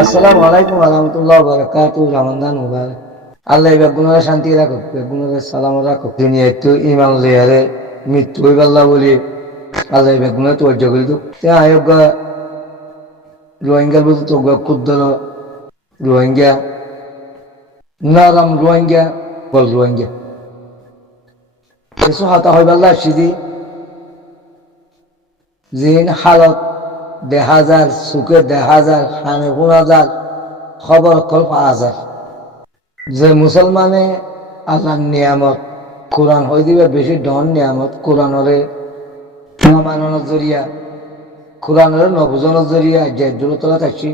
আসসালামু আলাইকুম রহমতুল্লাহ বারাকাতু। রমাদান মুবারক। আল্লাহ বেগুনের শান্তি রাখুক, বেগুনের সালাম রাখুক। তিনি একটু ইমান লেয়ারে মৃত্যু হয়ে পাল্লা বলি আল্লাহ বেগুনের তৈর্য করে দিক। আয়োগ রোহিঙ্গার বলতে তো ক্ষুদ্র রোহিঙ্গা, নরম রোহিঙ্গা, বল রোহিঙ্গা কিছু হতা হয়ে পাল্লা সিদি জিন হালত দেখা যায়, চুকে দেখা যায়, খানে শোনা যায়, খবর কল পাওয়া যায় যে মুসলমানে আল্লাহর নিয়ামত কোরআন হয়ে দিবে বেশি ডন নিয়ামত কোরআনরে মানানোর জরিয়া, কোরআনের নবুজনের জরিয়া যে দূরতলা থাকছি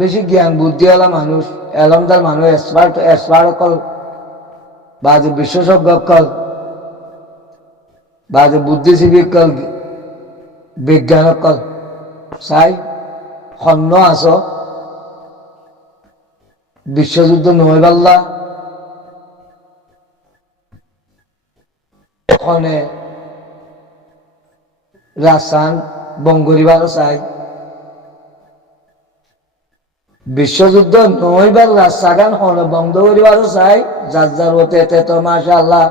বেশি জ্ঞান বুদ্ধিওয়ালা মানুষ, এলমদার মানুষ, এক্সপার্ট অকল বাজে বিশেষজ্ঞ অকল বাজে বুদ্ধিজীবী অকল বিজ্ঞান অকল চাই সন্ন আস বিশ্বযুদ্ধ নয় পাল্লা ওখানে রাসায়ন বঙ্গরিবারও চাই বিশ্বযুদ্ধ নইবার রাস্তাগান হলে বন্ধ করিবারও চাই যার যার হতে তো মাসা আল্লাহ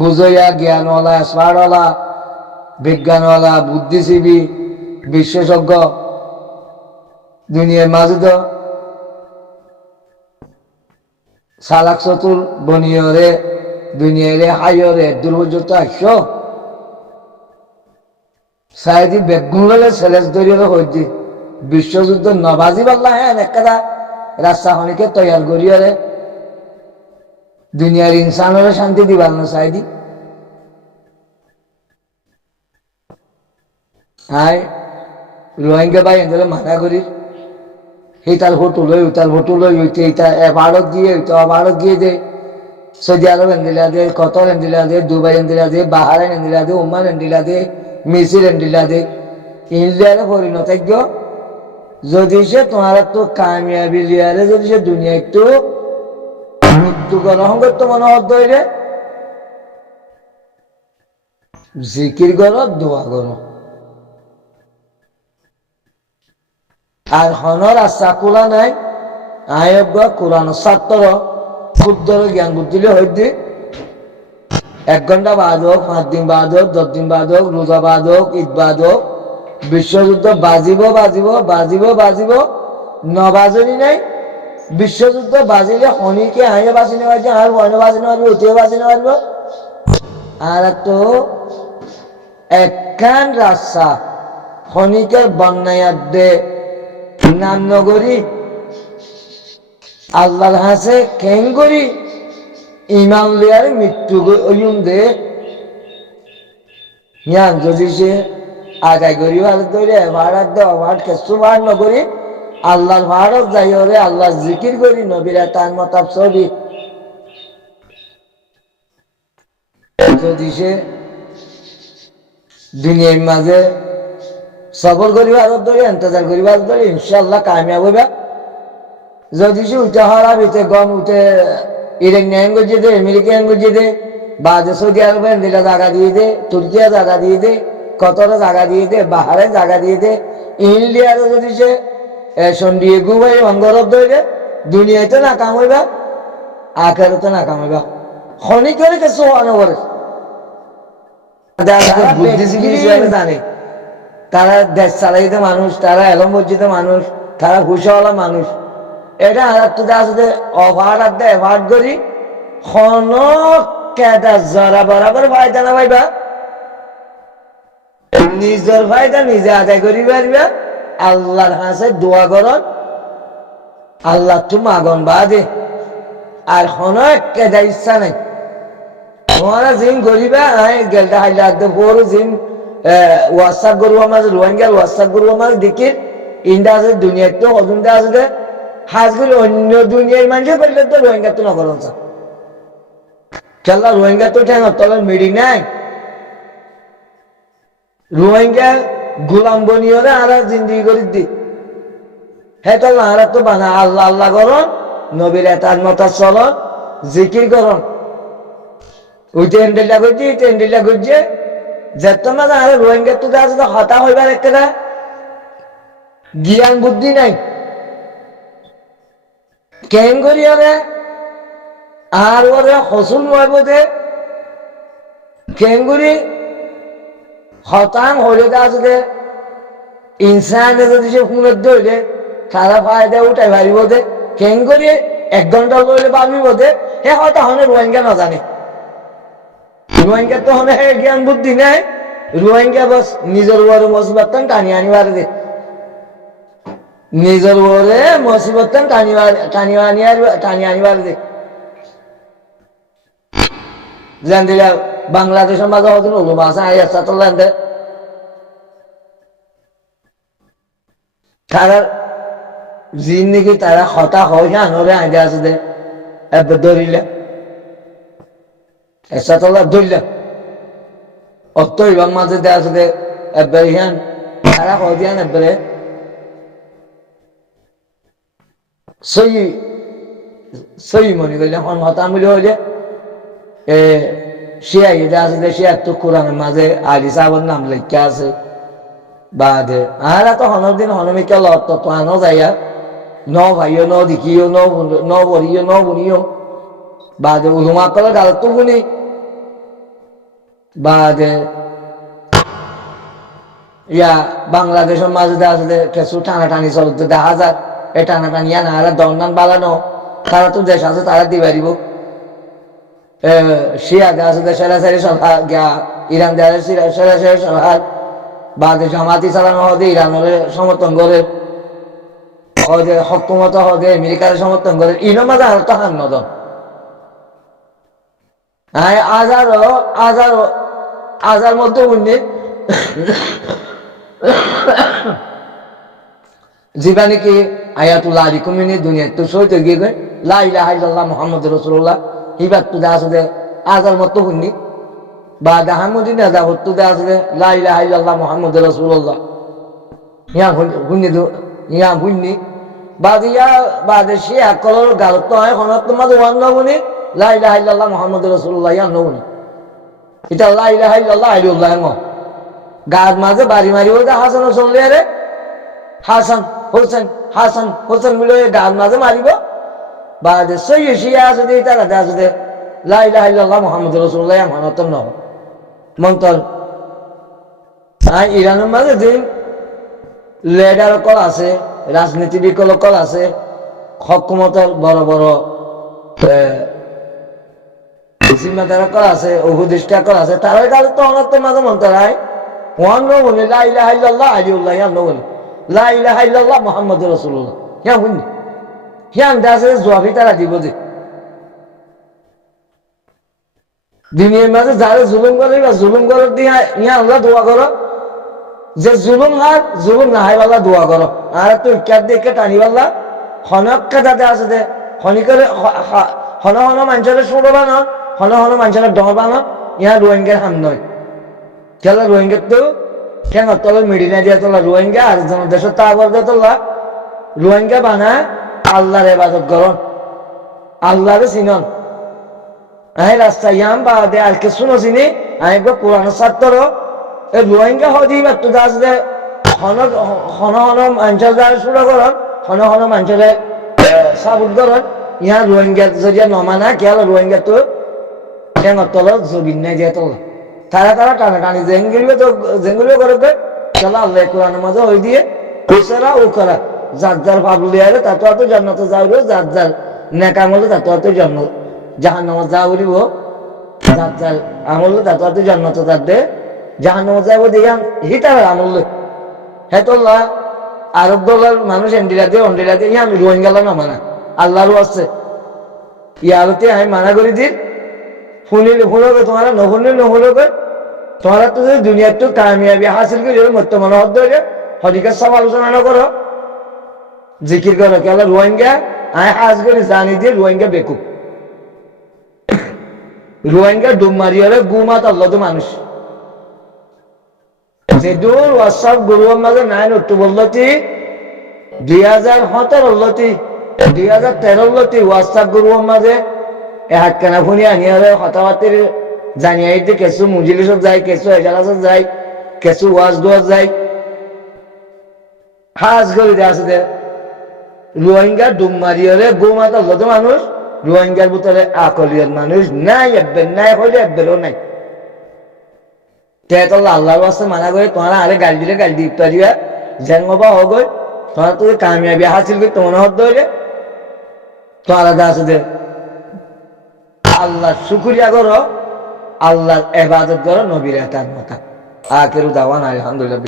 বুঝইয়া জ্ঞানওয়ালা স্মার্টওয়ালা বিজ্ঞানওয়ালা বুদ্ধিজীবী বিশেষজ্ঞ দুনিয়ার মাঝে তো সালাক চতুর বনিয়রে দুনিয়ারে হাইয়রে দুর্বজত আসো সাইদি বেগুন ললে ছেলেস দরিয়রে হইছি বিশ্বযুদ্ধ নবাজি পাল্লা হ্যাঁ একটা রাস্তা খনিকে তৈয়ার করিয়ারে দুনিয়ার ইনসানের শান্তি দিবার না সাইদি আয় রোহিঙ্গা ভাই এদের মানা করি সেই তার ভোটু লই তার ভোটু লই হইতে এইটা ভারত দিয়ে হইতো ভারত দিয়ে দে সৌদি আরব এন্দিলা দে কতর এন্দিলা দে দুবাই এন্দিলা দে বাহারাইন এন্দিলা দে ওমান এন্দিলা দে মিসির এন্দিলা দে ইন্ডিয়ার পরিণতজ্ঞ যদি সে তোমার তো কামিয়াবি লিয়ারে যদি সে দুনিয়া একটু মৃত্যু গ্রহণ করতো মনে হত জিকির করো দোয়া করো আর হনর আশা খোলা নাই আয়ব কোরআন ছাত্র ক্ষুদ্র জ্ঞান বুদ্ধিলে হইতে 1 ঘন্টা বাদ হোক 5 দিন বাদ হোক 10 দিন বাদ হোক রোজা বাদ হোক ঈদ বাদ হোক বিশ্বযুদ্ধ বাজিব বাজিব বাজিব বাজিব নবাজনী নাই বিশ্বযুদ্ধ বাজিলে শনিকে হাইয়ে বাঁচি নেওয়ার আর মনে বাঁচি নেওয়ার উঠিয়ে বাঁচি নেওয়ার আর তো একখান রাস্তা শনিকের বন্যায় দে নাম নগরী আল্লাহর হাসে কেন করি ইমাম লিয়ার মৃত্যু দে ইয়ান যদি সে আগাই করি ভালো ধরে ভাড়ার দেওয়া ভাড় কেসু ভাড় নগরী আল্লাহর ভাড়ত যাই হলে আল্লাহ জিকির করি নবীরা তার মতাব ছবি যদি সে দুনিয়ার মাঝে সফর করিবার ধরে ইন্তজার করিবার ধরে ইনশাল্লাহ কামিয়াব হইবা যদি সে উঠে হওয়ার ভিতরে গম উঠে ইরান গজিয়ে দে আমেরিকা গজিয়ে দে বাজে সৌদি আরব দিলা জায়গা দিয়ে দে তুর্কিয়া জায়গা দিয়ে দে কতরে জায়গা দিয়ে দে বাহারে জায়গা দিয়ে দে ইন্ডিয়ারও যদি সে সন্ডিয়ে গুবাই অঙ্গরব ধরে দুনিয়াতে না কাম হইবা আখেরাতে না কাম হইবা খনি করে কিছু হওয়ানো করে বুদ্ধিজীবী হিসেবে জানে তারা দেশ চালাইতে মানুষ, তারা এলম বর্জিত মানুষ, তারা হুশওয়ালা মানুষ। এটা আসলে অভার এভার্ট করি খন কেদা জরা বরাবর ফায়দা না পাইবা নিজের ফায়দা নিজে আদায় করি পারবা আল্লাহর হাসে দোয়া করন আল্লাহ তুমি আগুন বাদে আর খন কেদা ইচ্ছা নাই তোমারা জিম করিবা গেলটা হাইলে আদে বড় জিম ওয়াসাক গরু আমার রোহিঙ্গার ওয়াসাক গরু আমার দেখি ইন্ডা আছে দুনিয়ার তো অজুনটা আছে হাজগুলো অন্য দুনিয়ার মানুষের করলে তো রোহিঙ্গা তো নগর খেলা রোহিঙ্গা তো ঠেঙ তবে মিডিং নাই রোহিঙ্গা গোলাম বনিয়রে আর জিন্দিগি করে দি হ্যাঁ তো আর তো বানা আল্লাহ আল্লাহ করন নবীর এতার মতা চলন জিকির করন ওই টেন্ডেলটা করছি টেন্ডেলটা করছে যেত না আর রোহিঙ্গা তো হতা হইবার একটা জ্ঞান বুদ্ধি নাই কেন করি আর ওরে হসুল নয় বোধে কেন করি হতাং হলে আসলে ইনসানে যদি সে ফোনের ধরলে সারা ফায়দা উঠাই পারিব দে কেন করি 1 ঘন্টা করলে পারবিব দে হে হয়তো হনে রোহিঙ্গা না জানে রোহিঙ্গা তো হনে জ্ঞান বুদ্ধি নাই রোহিঙ্গা বস নিজের বড় মুসিবত টানি আনিবার দে নিজের বড়ে মুসিবত টানি আনিবার দে জান দিলা বাংলাদেশের মাঝে হতো নলু মাসা আইসা তো লেন দে তারা জিন্দিগি তারা হতা হয় আনরে আইডে আছে দে এবার ধরিলে এসা তো ধরলে অত ইবাং মাঝে দে আছে দে এবার ইহান তারা হয় দিয়ান এবারে সই মনে করলে হন হতা মিলে হইলে শিয়া ইদে আছে দে শিয়া তো কোরআনের মাঝে আলি সাহেবের নাম লেখা আছে বাদে আরা তো হনর দিন হনমিকা লত তো আনো যাইয়া ন ভাইও ন দেখিও ন বলিও ন বুনিও বাদে উলুমা কলে গাল তো বুনি বাদে ইয়া বাংলাদেশের মাঝে আসলে কিছু টানাটানি চলতে দেখা যায় এই টানাটানি না আর দন্ডান বালানো তারা তো দেশ আছে তারা দিয়ে পারিব শিয়া আছে সেরাসারি সরকার ইরান দেশের সেরাসারি সরকার বাদে জামাতি চালানো হবে ইরানের সমর্থন করে হকুমত হবে আমেরিকার সমর্থন করে ইনো মাঝে আর তো হান নদন আজার মধ্যে উন্নি জীবানি কি আয়াতুল্লাহ আলী কুমিনী দুনিয়া তো সইতে গিয়ে গই লা ইলাহা ইল্লাল্লাহ মুহাম্মাদুর রাসূলুল্লাহ হিবাত তো আসলে আজার মতো উন্নি বা দাহামুদ্দিন আদা হত্যু দে আসলে লা ইলাহা ইল্লাল্লাহ মুহাম্মাদুর রাসূলুল্লাহ ইয়া বুঝনি বাদে শিয়া কলর গালত হয় হনত তোমাদের ওয়ান নবনি লা ইলাহা ইল্লাল্লাহ মুহাম্মাদুর রাসূলুল্লাহ ইয়া নবনি এটা লা ইলাহা ইল্লাল্লাহ আলিউল্লাহ ম গাছ মাঝে বাড়ি মারি ওদের হাসান চললে রে হাসান হোসেন মিলে গাছ মাঝে মারিব বাদে সই শিয়া আছে দে তারা আছে দে লা ইলাহা ইল্লাল্লাহ মুহাম্মাদুর রাসূলুল্লাহ ইয়া মানতন ন মন্তর ইরানের মাঝে দিন লেডার কল আছে রাজনীতিবিদ কল আছে হকুমতের বড় বড় জিম্মাদার কল আছে উপদেষ্টা কল আছে তারাই কাল তো অনর্থ মাঝে মন্তরায় ওয়ান নবনি লা ইলাহা ইল্লাল্লাহ আলিউল্লাহ ইয়া নবনি লা ইলাহা ইল্লাল্লাহ মুহাম্মাদুর রাসূলুল্লাহ ইয়া বুঝনি হিয়ান দাসে জবাবি তারা দিব যে দুনিয়ার মাঝে যারা জুলুম করে বা জুলুম করার দিয়ে ইয়া আল্লাহ দোয়া করো যে জুলুম হাত জুলুম না হয় বাল্লা দোয়া করো আর তো ইকার দেখে টানিবাল্লা হনক্কা যাতে আছে দে হনি করে হন মানুষের সুরো বানো হন মানুষের ডর বানো ইয়া রোহিঙ্গার হাম নয় খেলা রোহিঙ্গার তো কেন তলে মিডিনা দিয়ে তোলা রোহিঙ্গা আর দেশের তাবর দিয়ে তোলা রোহিঙ্গা বানা আল্লাহর ইবাদত করন আল্লাহরে চিনন আই রাস্তা ইয়াম বা দে আর কিছু নচিনি আমি একবার কোরআন ছাত্র এই রোহিঙ্গা হদি মাত্র দাস দে হন মানুষের দ্বারা শুরু করন হন মানুষের সাবুত করন ইয়া রোহিঙ্গা যদি নমানা খেয়াল রোহিঙ্গা তো কেন তল জগিন নাই দিয়ে তোলা তারা টানাটানি জেঙ্গুলিও করে চলো আল্লাহ কোরআনের মাঝে ওই দিয়ে খুচরা ও করা যার যার পাবলি আরে তাতো এত জান্নাতে যাইব যার যার নেকাম হলে তাতো এত জাহান্নামে যা বলিব যার যার আমল তাতো এত জান্নাতে যার দে জাহান্নামে যাইব দেখান হিটার আমল হেতল্লা আরব দলের মানুষ এন্ডিরা দিয়ে ইয়া আমি রোহিঙ্গালা না মানা আল্লাহরও আছে ইয়ারতে আমি মানা করে দিই শুনিলে শুনবে তোমার নহলবে তোমার তো যদি দুনিয়ার তো কামিয়াবি হাসিল করে মত মনোহর ধরে হরিকার সব আলোচনা না করো জিকির করো কেন রোহিঙ্গা আমি হাজ করে জানি দিয়ে রোহিঙ্গা বেকুব রোহিঙ্গা ডুব মারি হলে গুমাত আল্লাহ তো মানুষ যে দূর ওয়াটসঅ্যাপ গ্রুপের মাঝে নাই নট্টু বললতি 2017 লতি 2013 লতি ওয়াটসঅ্যাপ গ্রুপের মাঝে হাত কানা ফুনি আনিয়ে হলে কথাবার্তির জানিয়ে দিতে কিছু মুজিলিসত যায় কিছু এজালাসত যায় কিছু ওয়াজ দোয়াজ যায় হাজ করে দেওয়া আছে যে রোহিঙ্গা ডুম মারিয়রে গোমাতা যত মানুষ রোহিঙ্গার ভিতরে আকলিয়ার মানুষ নাই একবার নাই হলে একবারও নাই তেতল্লা আল্লাহর বাস্তে মানা করে তোমার আরে গাল দিলে গাল দিতে পারিবা জেঙ্গবা হগই তোমার তো কামিয়াবি হাসিল করে তোমার হদ ধরে তো আলাদা আছে যে আল্লাহ শুকুরিয়া করো আল্লাহর ইবাদত করো নবীর এতার মতা আখিরু দাওয়ানা আলহামদুলিল্লাহ।